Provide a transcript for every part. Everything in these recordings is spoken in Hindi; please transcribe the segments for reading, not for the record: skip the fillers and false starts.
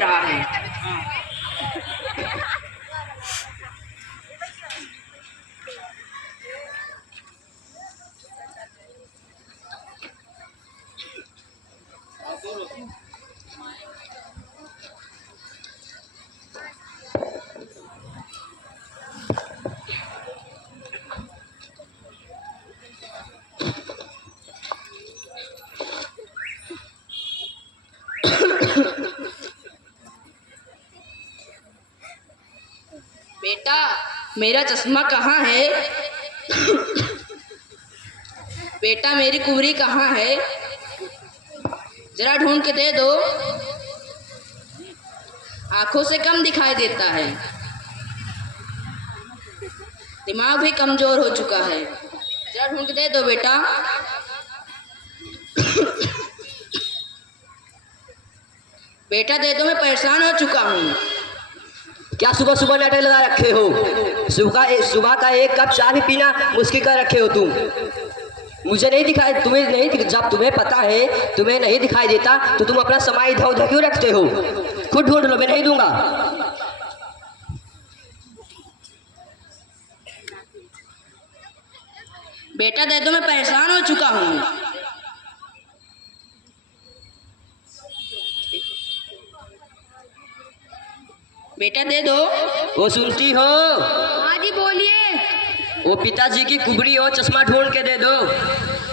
रहा है। बेटा, मेरा चश्मा कहाँ है? बेटा, मेरी कुबरी कहाँ है? जरा ढूंढ के दे दो। आंखों से कम दिखाई देता है, दिमाग भी कमजोर हो चुका है। जरा ढूंढ के दे दो बेटा। बेटा दे दो, मैं परेशान हो चुका हूँ। क्या सुबह सुबह नाटक लगा रखे हो? सुबह का एक कप चाय भी पीना मुश्किल कर रखे हो तुम। मुझे नहीं दिखाई, तुम्हें नहीं, जब तुम्हें पता है तुम्हें नहीं दिखाई देता तो तुम अपना समय इधर उधर क्यों रखते हो? खुद ढूंढ लो, मैं नहीं दूंगा। बेटा दे दो, मैं परेशान हो चुका हूँ। बेटा दे दो। वो सुनती हो? हाँ जी बोलिए। वो पिताजी की कुबरी हो, चश्मा ढूंढ के दे दो।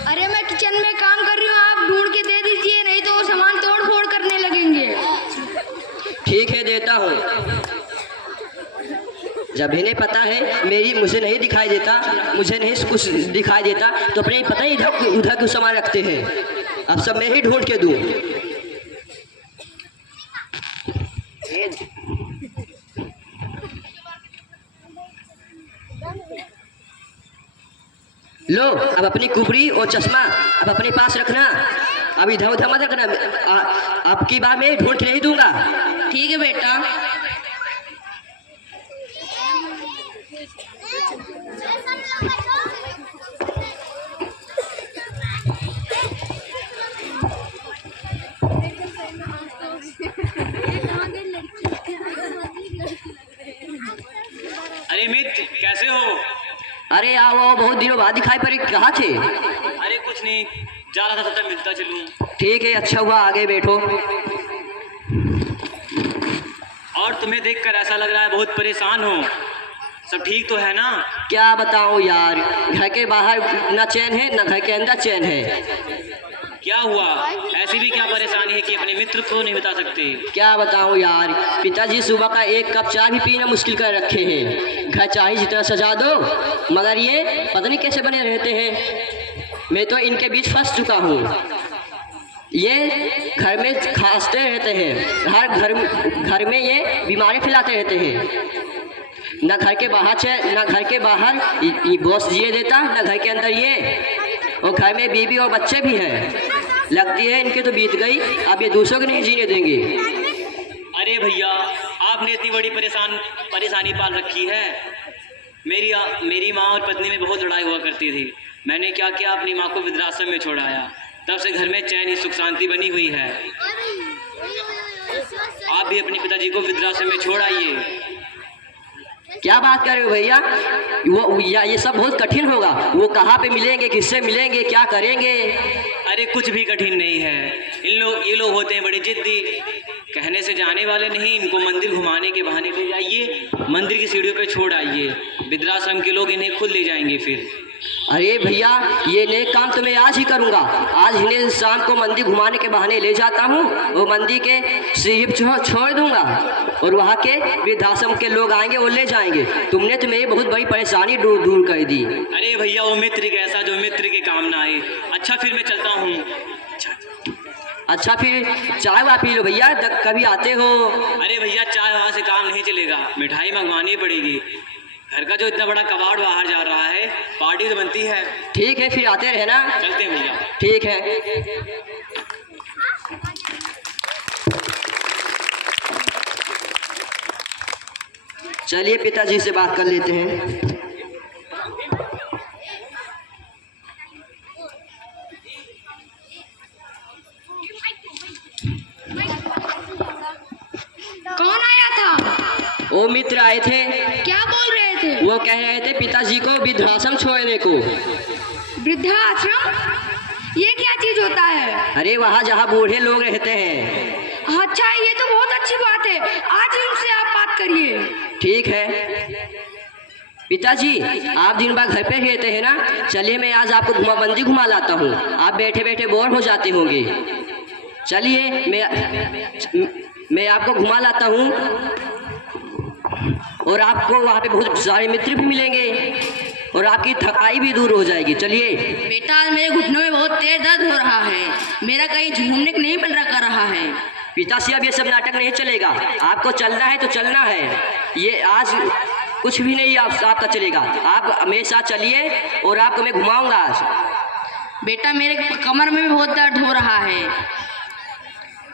अरे मैं किचन में काम कर रही हूँ, आप ढूंढ के दे दीजिए, नहीं तो वो सामान तोड़ फोड़ करने लगेंगे। ठीक है, देता हूँ। जब इन्हें पता है मुझे नहीं दिखाई देता, मुझे नहीं कुछ दिखाई देता तो अपने पता ही इधर उधर क्यों सामान रखते हैं। अब सब मैं ही ढूंढ के दूँ। लो, अब अपनी कुबरी और चश्मा अब अपने पास रखना, अब इधर उधर मत रखना। अब की बार मैं ढूंढ के नहीं दूंगा। ठीक है बेटा। अरे मित्र, कैसे हो? अरे आओ, बहुत दिनों बाद दिखाई पड़ी, कहाँ थे? अरे कुछ नहीं, जा रहा था, तब तक मिलता चलूं। ठीक है, अच्छा हुआ आगे बैठो। और तुम्हें देखकर ऐसा लग रहा है बहुत परेशान हो। सब ठीक तो है ना? क्या बताऊं यार, घर के बाहर न चैन है न घर के अंदर चैन है। क्या हुआ? ऐसी भी क्या परेशानी है कि अपने मित्र को नहीं बता सकते? क्या बताऊं यार, पिताजी सुबह का एक कप चाय भी पीना मुश्किल कर रखे हैं। घर चाहे जितना सजा दो, मगर ये पता नहीं कैसे बने रहते हैं। मैं तो इनके बीच फंस चुका हूँ। ये घर में खांसते रहते हैं, घर में ये बीमारी फैलाते रहते हैं। न घर के बाहर ये बॉस जिए देता, न घर के अंदर ये, और घर में बीवी और बच्चे भी हैं। लगती है इनके तो बीत गई, अब ये दूसरों को नहीं जीने देंगे। अरे भैया, आपने इतनी बड़ी परेशानी पाल रखी है। मेरी माँ और पत्नी में बहुत लड़ाई हुआ करती थी। मैंने क्या किया, अपनी माँ को वृद्धाश्रम में छोड़ाया। तब से घर में चैन ही सुख शांति बनी हुई है। आप भी अपने पिताजी को वृद्धाश्रम में छोड़ आइए। क्या बात कर रहे हो भैया? ये सब बहुत कठिन होगा। वो कहाँ पे मिलेंगे, किससे मिलेंगे, क्या करेंगे? अरे कुछ भी कठिन नहीं है। ये लोग होते हैं बड़े जिद्दी, कहने से जाने वाले नहीं। इनको मंदिर घुमाने के बहाने ले जाइए, मंदिर की सीढ़ियों पे छोड़ आइए, वृद्धाश्रम के लोग इन्हें खुद ले जाएंगे फिर। अरे भैया, ये नेक काम तो मैं आज ही करूँगा। आज इन्हें शाम को मंदिर घुमाने के बहाने ले जाता हूँ, वो मंदिर के सीढ़ी छोड़ दूंगा और वहाँ के वृद्धाश्रम के लोग आएंगे और ले जाएंगे। तुमने तो मेरी बहुत बड़ी परेशानी दूर कर दी। अरे भैया, वो मित्र कैसा जो मित्र के काम ना आए। अच्छा फिर मैं चलता हूँ। अच्छा फिर चाय वाय पी लो भैया, कभी आते हो। अरे भैया, चाय वहाँ से काम नहीं चलेगा, मिठाई मंगवानी पड़ेगी। घर का जो इतना बड़ा कबाड़ बाहर जा रहा है, पार्टी तो बनती है। ठीक है, फिर आते रहना। चलते हैं भैया। ठीक है। चलिए पिताजी से बात कर लेते हैं। वो मित्र आए थे, क्या बोल रहे थे? वो कह रहे थे पिताजी को वृद्धाश्रम छोड़ने को। वृद्धाश्रम? ये क्या चीज होता है? अरे वहाँ जहाँ बूढ़े लोग रहते हैं। अच्छा, ये तो बहुत अच्छी बात है। आज ही उनसे आप बात करिए। ठीक है पिताजी, आप दिन भर घर पे रहते हैं ना, चलिए मैं आज आपको घुमाबंदी घुमा लाता हूँ। आप बैठे बैठे बोर हो जाते होंगे, चलिए मैं आपको घुमा लाता हूँ और आपको वहाँ पे बहुत सारे मित्र भी मिलेंगे और आपकी थकाई भी दूर हो जाएगी। चलिए। बेटा, आज मेरे घुटनों में बहुत तेज दर्द हो रहा है, मेरा कहीं घूमने को नहीं मिल रहा है। पिताजी, अब ये सब नाटक नहीं चलेगा, आपको चलना है तो चलना है। ये आज कुछ भी नहीं आपका चलेगा, आप मेरे साथ चलिए और आपको मैं घुमाऊंगा आज। बेटा, मेरे कमर में भी बहुत दर्द हो रहा है।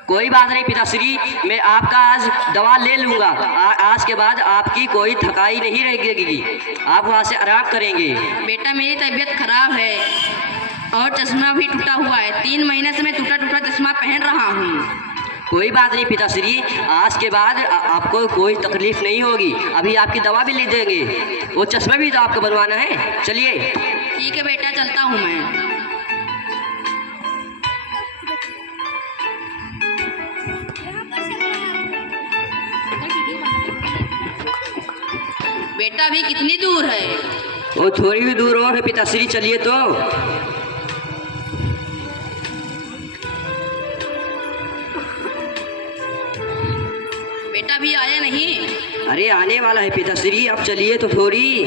कोई बात नहीं पिताश्री, मैं आपका आज दवा ले लूँगा। आज के बाद आपकी कोई थकाई नहीं रहेगी, आप वहाँ से आराम करेंगे। बेटा, मेरी तबीयत खराब है और चश्मा भी टूटा हुआ है। 3 महीने से मैं टूटा टूटा चश्मा पहन रहा हूँ। कोई बात नहीं पिताश्री, आज के बाद आपको कोई तकलीफ नहीं होगी। अभी आपकी दवा भी ले देंगे, वो चश्मा भी तो आपको बनवाना है। चलिए। ठीक है बेटा, चलता हूँ मैं। बेटा, अभी कितनी दूर है? वो थोड़ी भी दूर और है पिताश्री, चलिए तो। बेटा, अभी आया नहीं? अरे आने वाला है पिताश्री, अब चलिए तो थोड़ी।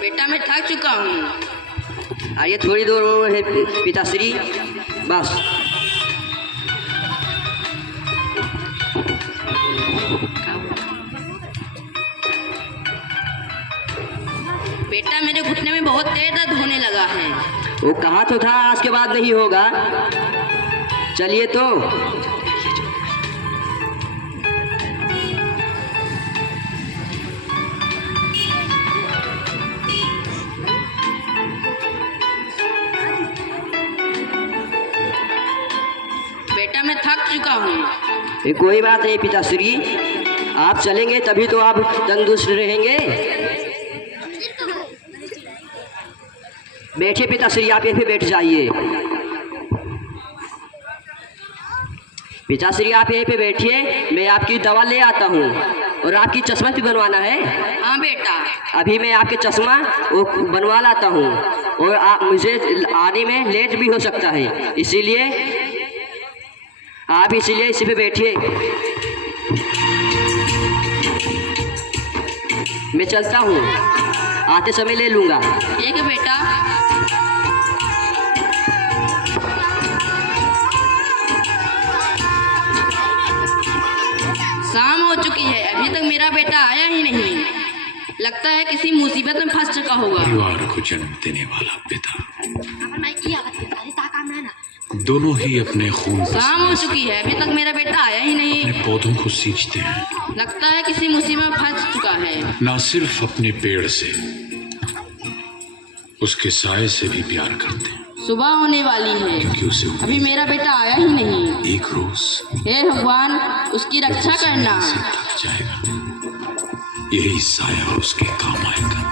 बेटा, मैं थक चुका हूँ। आइए, थोड़ी दूर और है पिताश्री, बस। बेटा, मेरे घुटने में बहुत तेज दर्द होने लगा है। वो कहा तो था आज के बाद नहीं होगा, चलिए तो। बेटा, मैं थक चुका हूँ। ये कोई बात नहीं पिताश्री, आप चलेंगे तभी तो आप तंदुरुस्त रहेंगे। बैठिए पिताश्री, आप यहीं पे बैठ जाइए। पिताश्री, आप यहीं पे बैठिए, मैं आपकी दवा ले आता हूँ। और आपकी चश्मा भी बनवाना है? हाँ बेटा। अभी मैं आपके चश्मा वो बनवा लाता हूँ और आप मुझे आने में लेट भी हो सकता है, इसीलिए आप इसी पे बैठिए। मैं चलता हूँ, आते समय ले लूँगा। ठीक है बेटा। शाम हो चुकी है, अभी तक मेरा बेटा आया ही नहीं। लगता है किसी मुसीबत में फंस चुका होगा। परिवार को जन्म देने वाला पिता, दोनों ही अपने खून से शाम हो चुकी है, अभी तक मेरा बेटा आया ही नहीं। अपने पौधों को सींचते हैं। लगता है किसी मुसीबत में फंस चुका है। ना सिर्फ अपने पेड़ से, उसके साए से भी प्यार करते हैं, सुबह होने वाली है, क्योंकि उसे अभी मेरा बेटा आया ही नहीं। एक रोज हे भगवान, उसकी रक्षा करना। से थक जाएगा, यही साया उसके काम आएगा।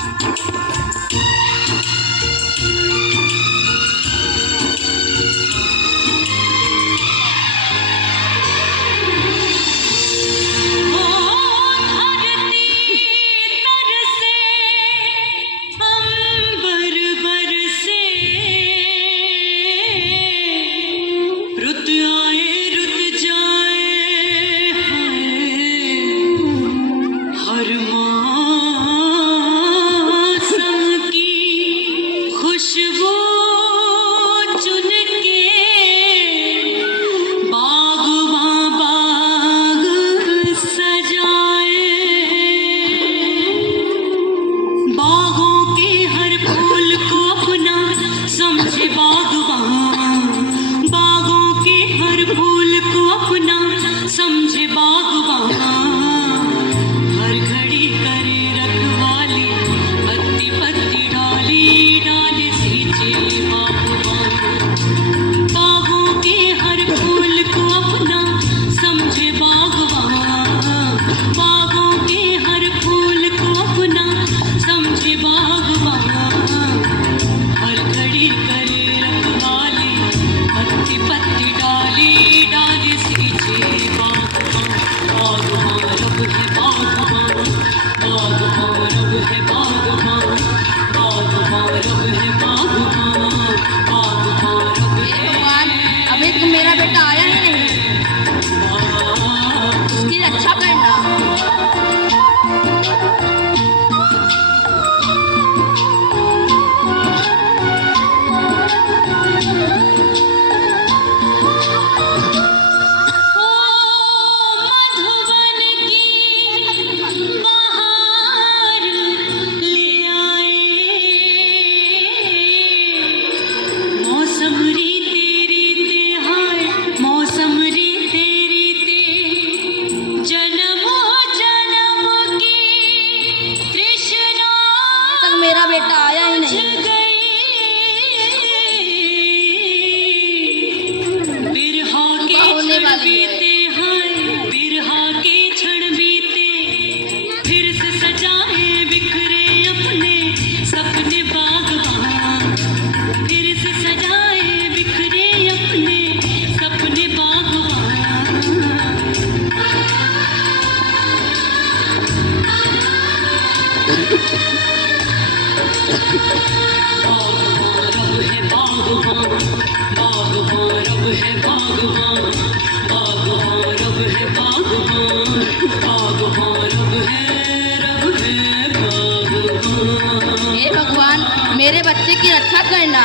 करे रखवाली, पत्ती पत्ती डाली डाली सींचे। हे भगवान, मेरे बच्चे की रक्षा करना।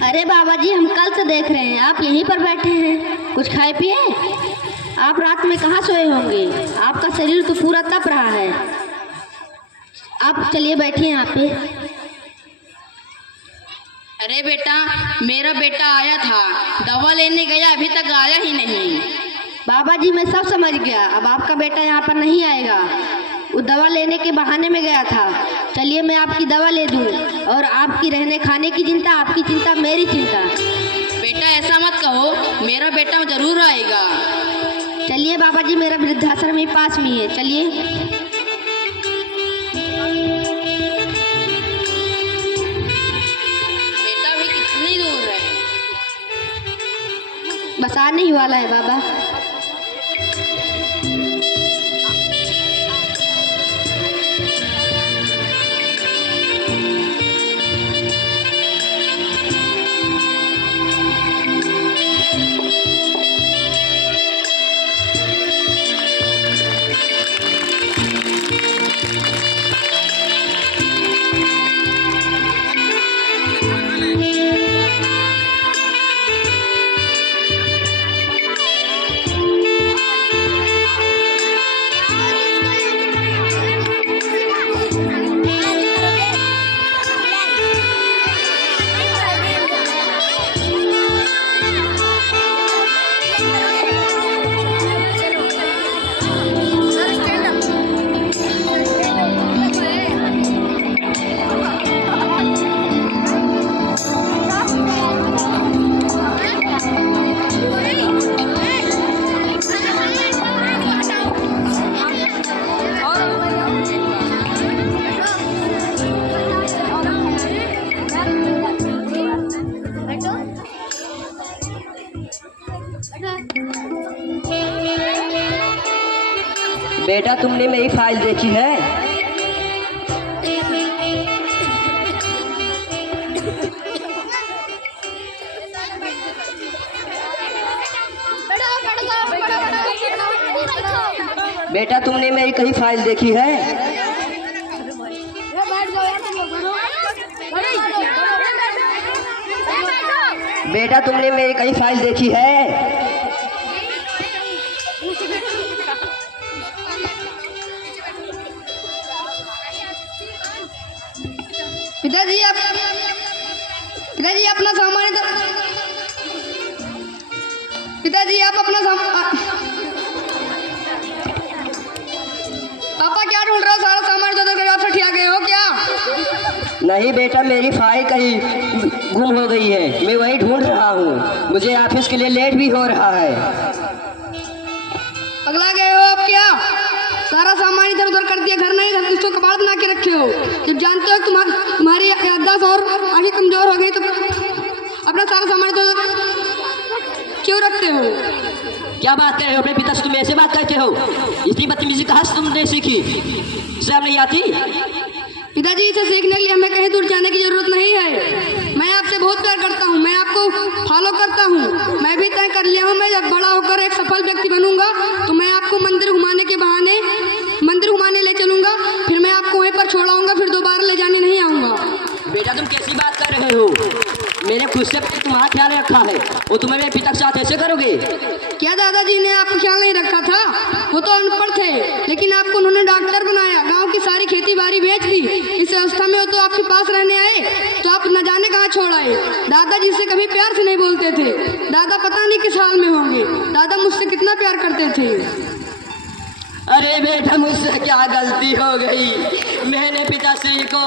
अरे बाबा जी, हम कल से देख रहे हैं आप यहीं पर बैठे हैं। कुछ खाए पिए? आप रात में कहाँ सोए होंगे? आपका शरीर तो पूरा तप रहा है। आप चलिए बैठिए यहाँ पे। अरे बेटा, मेरा बेटा आया था, दवा लेने गया, अभी तक आया ही नहीं। बाबा जी, मैं सब समझ गया। अब आपका बेटा यहाँ पर नहीं आएगा। वो दवा लेने के बहाने में गया था। चलिए मैं आपकी दवा ले दूँ, और आपकी रहने खाने की चिंता आपकी चिंता मेरी चिंता। बेटा ऐसा मत कहो, मेरा बेटा जरूर आएगा। चलिए बाबा जी, मेरा वृद्धाश्रम ही पास में है, चलिए। बेटा भी कितनी दूर है? बस आने ही वाला है बाबा। बेटा, तुमने मेरी फाइल देखी है? बेटा, तुमने मेरी कहीं फाइल देखी है? बेटा, तुमने मेरी कहीं फाइल देखी है? पिताजी अपना सामान इधर। पिताजी आप अपना पापा क्या ढूंढ रहे हो? सारा सामान इधर उधर आप ठिया गए हो क्या? नहीं बेटा, मेरी फाइल कहीं गुम हो गई है, मैं वही ढूंढ रहा हूँ। मुझे ऑफिस के लिए लेट भी हो रहा है। पगला गए हो आप क्या? सारा सामान इधर उधर कर दिया, घर नहीं, इसको कबाड़ बना के रखे हो। जब जानते हो तुम्हारी याददाश्त और आगे कमजोर हो गई तो अपना सारा सामान इधर क्यों रखते हो? क्या बात कर रहे हो अपने पिता से? तुम ऐसे बात करते हो? इतनी बदतमीजी कहाँ से तुमने सीखी? शर्म नहीं आती? पिताजी, इसे सीखने के लिए हमें कहीं दूर जाने की जरूरत नहीं है। मैं आपसे बहुत प्यार करता हूँ, मैं आपको फॉलो करता हूँ। मैं भी तय कर लिया हूँ, मैं जब बड़ा होकर एक सफल व्यक्ति बनूंगा तो मैं आपको मंदिर घुमाने के बहाने मंदिर घुमाने ले चलूंगा, फिर मैं आपको वहीं पर छोड़ाऊंगा, फिर दोबारा ले जाने नहीं आऊँगा। बेटा, तुम कैसी बात कर रहे हो? मैंने खुद से तुम्हारा ख्याल रखा है, और तुम्हें मेरे पिता के साथ ऐसे करोगे? क्या दादाजी ने आपका ख्याल नहीं रखा था? वो तो अनपढ़ थे, लेकिन आपको उन्होंने डॉक्टर बनाया, गांव की सारी खेती बाड़ी बेच दी। इस अवस्था में वो तो आपके पास रहने आए, तो आप न जाने कहाँ छोड़ आए। दादाजी से कभी प्यार से नहीं बोलते थे। दादा पता नहीं किस हाल में होंगे। दादा मुझसे कितना प्यार करते थे। अरे बेटा, मुझसे क्या गलती हो गई। मैंने पिताश्री को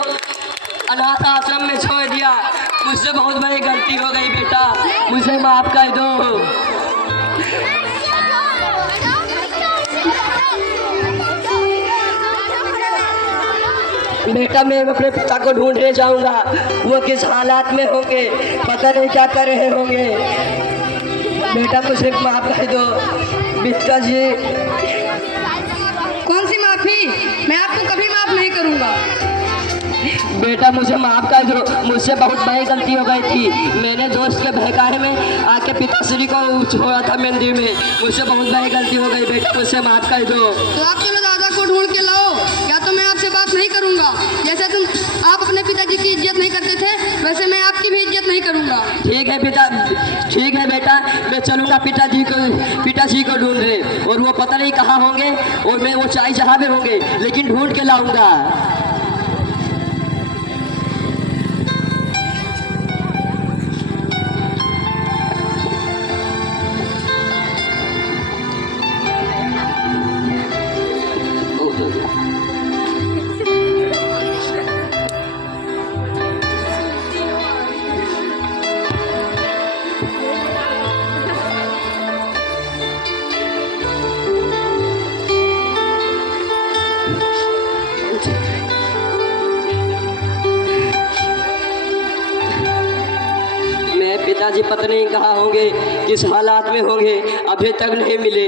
अनाथ आश्रम में छोड़ दिया। मुझसे बहुत बड़ी गलती हो गई बेटा, मुझे माफ कर दो। बेटा, मैं अपने पिता को ढूंढने जाऊंगा। वो किस हालात में होंगे, पता नहीं क्या कर रहे होंगे। बेटा, मुझे माफ कर दो। पिताजी, कौन सी माफी? मैं आपको कभी माफ नहीं करूंगा। बेटा, मुझे माफ कर दो। मुझसे बहुत बड़ी गलती हो गई थी। मैंने दोस्त के बहकाने में आके पिताश्री को छोड़ा था मंदिर में। मुझसे बहुत बड़ी गलती हो गई बेटा, मुझसे माफ कर दो। तो आप चलो दादा को ढूंढ के लाओ, या तो मैं आपसे बात नहीं करूंगा। जैसे आप अपने पिताजी की इज्जत नहीं करते थे, वैसे मैं आपकी भी इज्जत नहीं करूंगा। ठीक है पिता, ठीक है बेटा, मैं चलूँगा पिताजी को ढूंढने। और वो पता नहीं कहाँ होंगे, और मैं वो चाय जहाँ में होंगे, लेकिन ढूंढ के लाऊंगा। पिताजी पता नहीं कहाँ होंगे, किस हालात में होंगे, अभी तक नहीं मिले।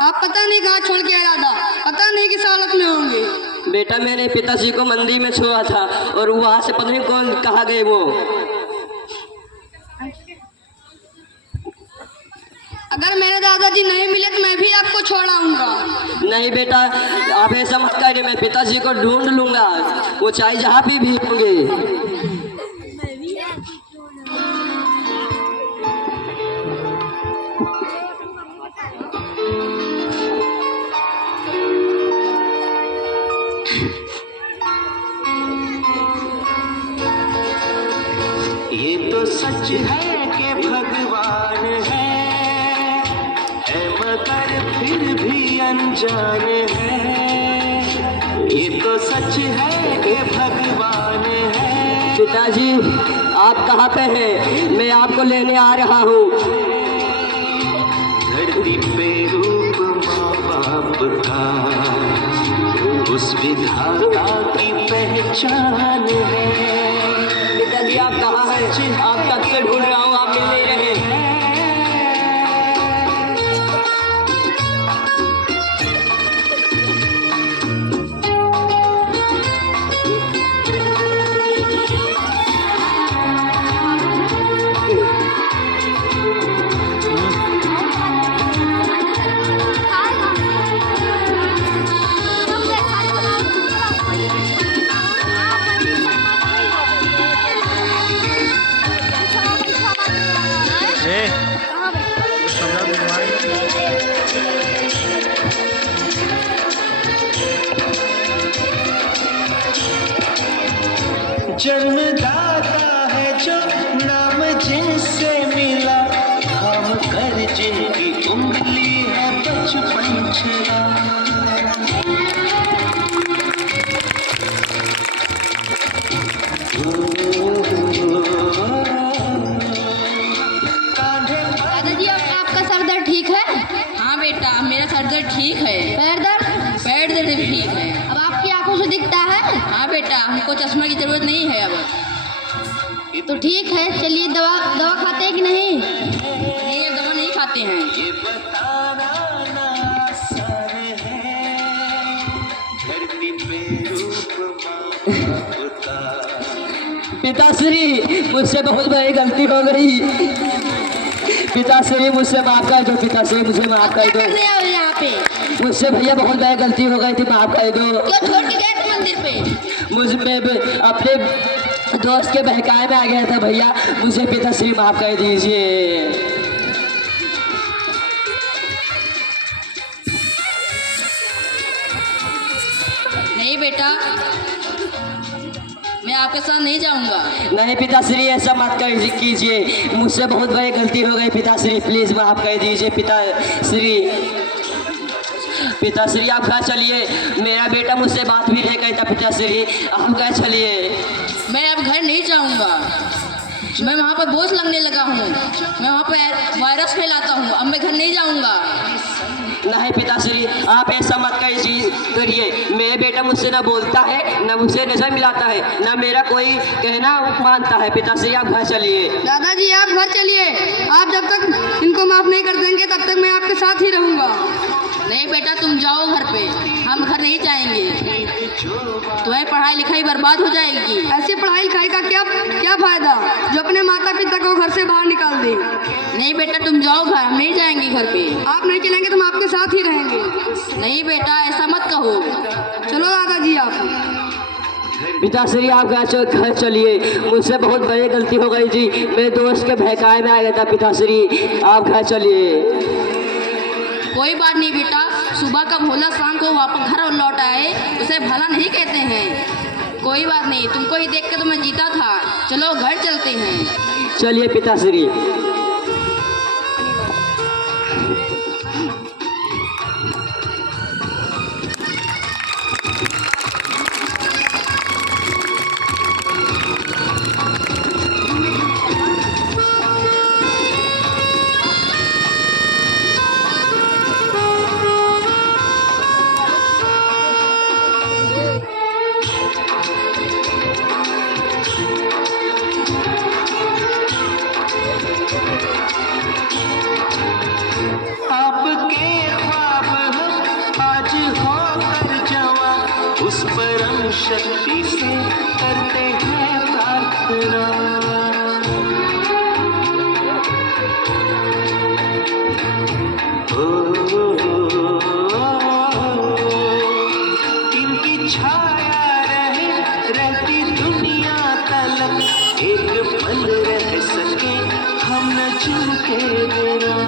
आप पता नहीं कहाँ छोड़ के आए दादा, पता नहीं किस हालत में होंगे। बेटा, मैंने पिताजी को मंदिर में छोड़ा था, और वहाँ से पता नहीं कौन कहाँ गए वो। अगर मेरे दादाजी नहीं मिले तो मैं भी आपको छोड़ाऊंगा। नहीं बेटा, आप ऐसा मत करिए। मैं पिताजी को ढूंढ लूंगा, वो चाहे जहाँ भी होंगे। ये तो सच है कि भगवान है मगर फिर भी अनजान है। ये तो सच है कि भगवान है। पिताजी, आप कहाँ पे हैं? मैं आपको लेने आ रहा हूँ। धरती पे रूप माँ बाप का उस विधाता की पहचान है। पिताजी, आप कहाँ हैं? आप कब से ढूंढ रहा हूँ, आप मिल नहीं रहे। जन्मदाता है जो नाम जिनसे मिला, हम कर जिनकी उंगली है बचपन छला। दादाजी, आपका सर दर्द ठीक है? हाँ बेटा, मेरा सर दर्द ठीक है। पैर दर्द? पैर दर्द भी ठीक है। अब आपकी आंखों से दिखता है? हाँ बेटा, हमको चश्मा की जरूरत नहीं है अब। तो ठीक है, चलिए दवा खाते हैं कि नहीं? नहीं, अब दवा नहीं खाते हैं। ये बताना ना आसान है, धरती पे रूप माँ बाप का। पिताश्री, मुझसे बहुत बड़ी गलती हो गई। पिताश्री, मुझसे माफ कर दो। पिताश्री, मुझे माफ कर दो। करने आओ यहाँ पे। मुझसे भैया बहुत बड़ी गलती हो गई थी, माफ कर दो। क्यों छोड़ के गए थे मंदिर पे? मुझ में अपने दोस्त के बहकाए में आ गया था भैया, मुझे पिताश्री माफ कर दीजिए। नहीं बेटा, मैं आपके साथ नहीं जाऊंगा। नहीं पिताश्री, ऐसा मत कर कीजिए, मुझसे बहुत बड़ी गलती हो गई पिताश्री, प्लीज माफ कर दीजिए पिताश्री। पिताश्री आप घर चलिए, मेरा बेटा मुझसे बात भी नहीं कहता पिताश्री, आप घर चलिए। मैं अब घर नहीं जाऊंगा, मैं वहाँ पर बोझ लगने लगा हूँ, मैं वहाँ पर वायरस फैलाता हूँ, अब मैं घर नहीं जाऊंगा। नहीं पिताश्री, आप ऐसा मत करिए, मेरा बेटा मुझसे ना बोलता है, ना मुझसे नजर मिलाता है, ना मेरा कोई कहना मानता है। पिताश्री आप घर चलिए। दादाजी आप घर चलिए, आप जब तक इनको माफ नहीं कर देंगे तब तक मैं आपके साथ ही रहूंगा। नहीं बेटा, तुम जाओ घर पे, हम घर नहीं जाएंगे, तुम्हारी पढ़ाई लिखाई बर्बाद हो जाएगी। ऐसी पढ़ाई लिखाई का क्या फायदा जो अपने माता पिता को घर से बाहर निकाल दे। नहीं बेटा, तुम जाओ घर, हम नहीं जाएंगे घर पे। आप नहीं चलेंगे तो हम आपके साथ ही रहेंगे। नहीं बेटा, ऐसा मत कहो। चलो दादाजी आप। पिताश्री आप घर चलिए, मुझसे बहुत बड़ी गलती हो गई जी, मेरे दोस्त के बहकाए में आ गया था पिताश्री, आप घर चलिए। कोई बात नहीं बेटा, सुबह का भोला शाम को वापस घर लौट आए उसे भला नहीं कहते हैं। कोई बात नहीं, तुमको ही देख के तो मैं जीता था। चलो घर चलते हैं। चलिए पिताश्री। आपके ख्वाब हम आज होकर जवां, उस परम शक्ति से करते हैं प्रार्थना। इनकी छाया रहती दुनिया तलक, एक पल रह सके हम न चूके बिना।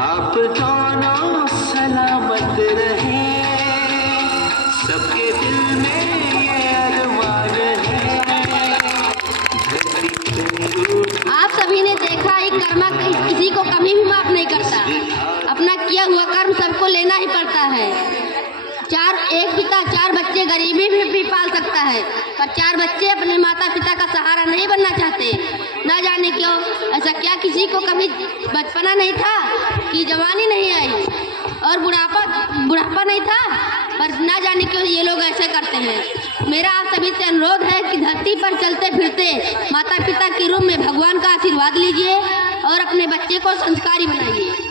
आप दोनों सलामत रहे, सबके दिल में ये अरमान है। आप सभी ने देखा ही कर्मा किसी को कभी भी माफ नहीं करता, अपना किया हुआ कर्म सबको लेना ही पड़ता है। एक पिता 4 बच्चे गरीबी भी पाल सकता है, पर 4 बच्चे अपने माता पिता का सहारा नहीं बनना चाहते। ना जाने क्यों, ऐसा क्या किसी को कभी बचपना नहीं था कि जवानी नहीं आई और बुढ़ापा नहीं था, पर ना जाने क्यों ये लोग ऐसे करते हैं। मेरा आप सभी से अनुरोध है कि धरती पर चलते फिरते माता पिता के रूप में भगवान का आशीर्वाद लीजिए और अपने बच्चे को संस्कारी बनाइए।